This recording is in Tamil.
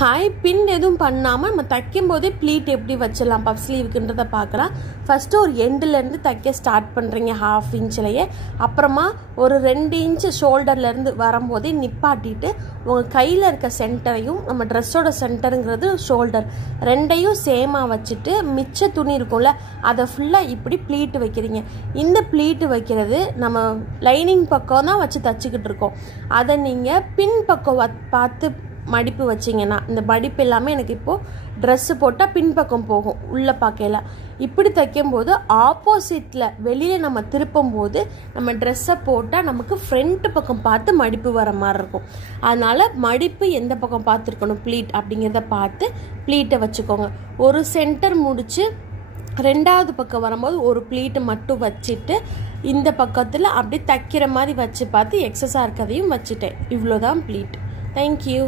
ஹாய், பின் எதுவும் பண்ணாமல் நம்ம தைக்கும் போதே ப்ளீட் எப்படி வச்சிடலாம் பஃப் ஸ்லீவுக்குன்றதை பார்க்கலாம். ஃபஸ்ட்டு ஒரு எண்டுலேருந்து தைக்க ஸ்டார்ட் பண்ணுறீங்க 1/2 இன்ச்லேயே. அப்புறமா ஒரு 2 இன்ச்சு ஷோல்டர்லேருந்து வரும்போதே நிப்பாட்டிட்டு உங்கள் கையில் இருக்க சென்டரையும் நம்ம ட்ரெஸ்ஸோட சென்டருங்கிறது ஷோல்டர் ரெண்டையும் சேமாக வச்சுட்டு மிச்ச துணி இருக்கும்ல அதை ஃபுல்லாக இப்படி ப்ளீட்டு வைக்கிறீங்க. இந்த ப்ளீட்டு வைக்கிறது நம்ம லைனிங் பக்கம் தான் வச்சு தைச்சிக்கிட்டு இருக்கோம். அதை நீங்கள் பின் பக்கம் பார்த்து மடிப்பு வச்சிங்கன்னா இந்த மடிப்பு எல்லாமே எனக்கு இப்போது ட்ரெஸ்ஸு போட்டால் பின்பக்கம் போகும் உள்ள பார்க்கல. இப்படி தைக்கும்போது ஆப்போசிட்டில் வெளியில் நம்ம திருப்பும் போது நம்ம ட்ரெஸ்ஸை போட்டால் நமக்கு ஃப்ரண்ட் பக்கம் பார்த்து மடிப்பு வர மாதிரி இருக்கும். அதனால் மடிப்பு எந்த பக்கம் பார்த்துருக்கணும் ப்ளீட் அப்படிங்கிறத பார்த்து ப்ளீட்டை வச்சுக்கோங்க. ஒரு சென்டர் முடித்து 2வது பக்கம் வரும்போது ஒரு ப்ளீட்டு மட்டும் வச்சுட்டு இந்த பக்கத்தில் அப்படி தைக்கிற மாதிரி வச்சு பார்த்து எக்ஸஸாக இருக்கதையும் வச்சுட்டேன். இவ்வளோதான் ப்ளீட். தேங்க்யூ.